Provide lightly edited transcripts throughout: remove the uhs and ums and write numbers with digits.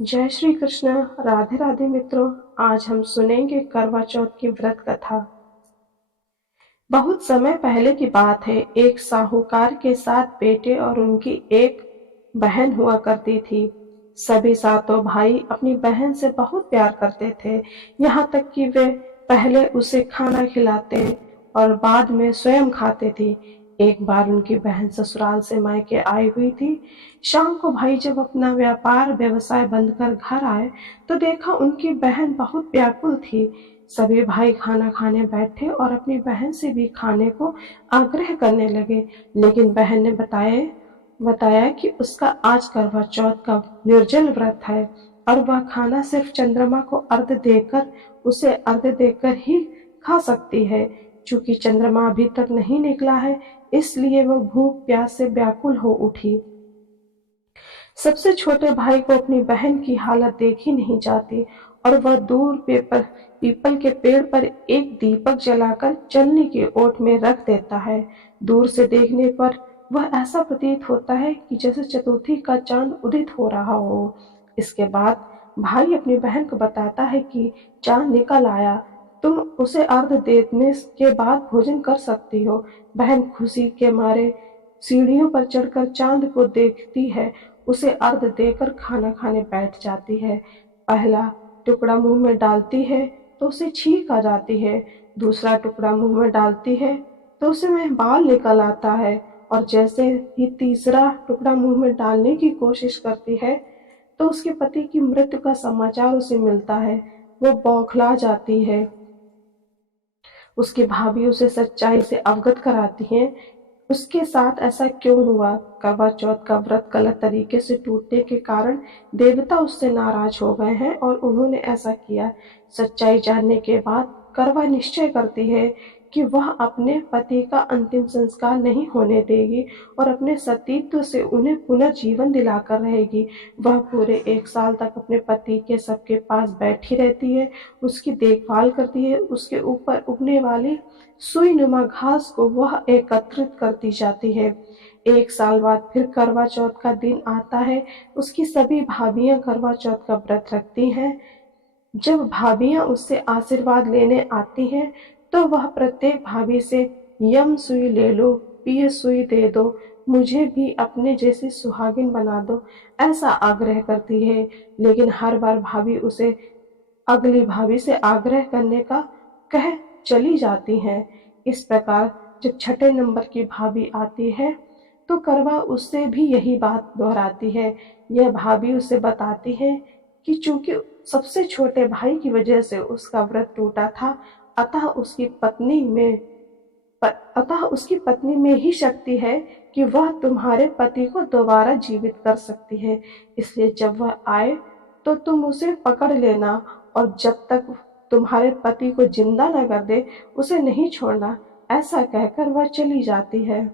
जय श्री कृष्ण। राधे राधे मित्रों। आज हम सुनेंगे करवा चौथ की व्रत कथा। बहुत समय पहले की बात है। एक साहूकार के 7 बेटे और उनकी एक बहन हुआ करती थी। सभी सातों भाई अपनी बहन से बहुत प्यार करते थे, यहाँ तक कि वे पहले उसे खाना खिलाते और बाद में स्वयं खाते थे। एक बार उनकी बहन ससुराल से मायके आई हुई थी। शाम को भाई जब अपना व्यापार व्यवसाय बंद कर घर आए तो देखा उनकी बहन बहुत व्याकुल थी। सभी भाई खाना खाने बैठे और अपनी बहन से भी खाने को आग्रह करने लगे, लेकिन बहन ने बताया कि उसका आज करवा चौथ का निर्जल व्रत है और वह खाना सिर्फ चंद्रमा को अर्घ देकर ही खा सकती है। चूंकि चंद्रमा अभी तक नहीं निकला है, इसलिए वह भूख प्यास से व्याकुल हो उठी। सबसे छोटे भाई को अपनी बहन की हालत देखी नहीं जाती और वह दूर पीपल के पेड़ पर एक दीपक जलाकर चलनी की ओट में रख देता है। दूर से देखने पर वह ऐसा प्रतीत होता है कि जैसे चतुर्थी का चांद उदित हो रहा हो। इसके बाद भाई अपनी बहन को बताता है कि चांद निकल आया, तुम उसे अर्घ देने के बाद भोजन कर सकती हो। बहन खुशी के मारे सीढ़ियों पर चढ़कर चांद को देखती है, उसे अर्घ देकर खाना खाने बैठ जाती है। पहला टुकड़ा मुंह में डालती है तो उसे छींक आ जाती है, दूसरा टुकड़ा मुंह में डालती है तो उसे में बाल निकल आता है, और जैसे ही तीसरा टुकड़ा मुंह में डालने की कोशिश करती है तो उसके पति की मृत्यु का समाचार उसे मिलता है। वो बौखला जाती है। उसकी भाभी उसे सच्चाई से अवगत कराती हैं। उसके साथ ऐसा क्यों हुआ? करवा चौथ का व्रत गलत तरीके से टूटने के कारण देवता उससे नाराज हो गए हैं और उन्होंने ऐसा किया। सच्चाई जानने के बाद करवा निश्चय करती है कि वह अपने पति का अंतिम संस्कार नहीं होने देगी और अपने सतीत्व से उन्हें पुनर्जीवन दिलाकर रहेगी। वह पूरे 1 साल तक अपने पति के सबके पास बैठी रहती है, उसकी देखभाल करती है, उसके ऊपर उगने वाली सुई नुमा घास को वह एकत्रित करती जाती है। 1 साल बाद फिर करवा चौथ का दिन आता है। उसकी सभी भाभियां करवा चौथ का व्रत रखती हैं। जब भाभियां उससे आशीर्वाद लेने आती हैं तो वह प्रत्येक भाभी से यम सुई ले लो, पिय सुई दे दो, मुझे भी अपने जैसी सुहागिन बना दो, ऐसा आग्रह करती है। लेकिन हर बार भाभी उसे अगली भाभी से आग्रह करने का कह चली जाती हैं। इस प्रकार जब छठे नंबर की भाभी आती है तो करवा उससे भी यही बात दोहराती है। यह भाभी उसे बताती है कि चूंकि सबसे छोटे भाई की वजह से उसका व्रत टूटा था, अतः उसकी पत्नी में ही शक्ति है कि वह तुम्हारे पति को दोबारा जीवित कर सकती है। इसलिए जब वह आए तो तुम उसे पकड़ लेना और जब तक तुम्हारे पति को जिंदा न कर दे उसे नहीं छोड़ना। ऐसा कहकर वह चली जाती है।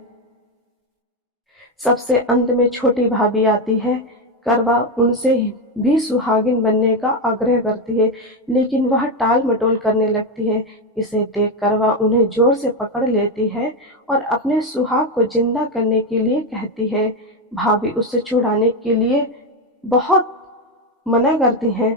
सबसे अंत में छोटी भाभी आती है। करवा उनसे भी सुहागिन बनने का आग्रह करती है, लेकिन वह टाल मटोल करने लगती है। इसे देख करवा उन्हें जोर से पकड़ लेती है और अपने सुहाग को जिंदा करने के लिए कहती है। भाभी उससे छुड़ाने के लिए बहुत मना करती हैं,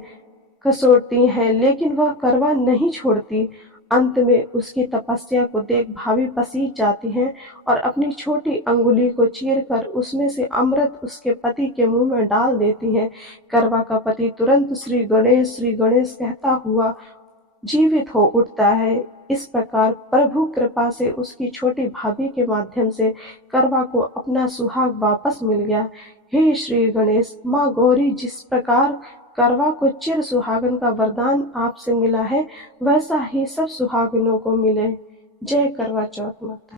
कसोटती हैं, लेकिन वह करवा नहीं छोड़ती। अंत में उसकी तपस्या को देख भाभी पसीज जाती हैं और अपनी छोटी अंगुली को चीरकर उसमें से अमृत उसके पति के मुंह में डाल देती हैं। करवा का पति तुरंत श्री गणेश कहता हुआ जीवित हो उठता है। इस प्रकार प्रभु कृपा से उसकी छोटी भाभी के माध्यम से करवा को अपना सुहाग वापस मिल गया। हे श्री गणेश, माँ गौरी, जिस प्रकार करवा को चिर सुहागन का वरदान आपसे मिला है, वैसा ही सब सुहागिनों को मिले। जय करवा चौथ माता।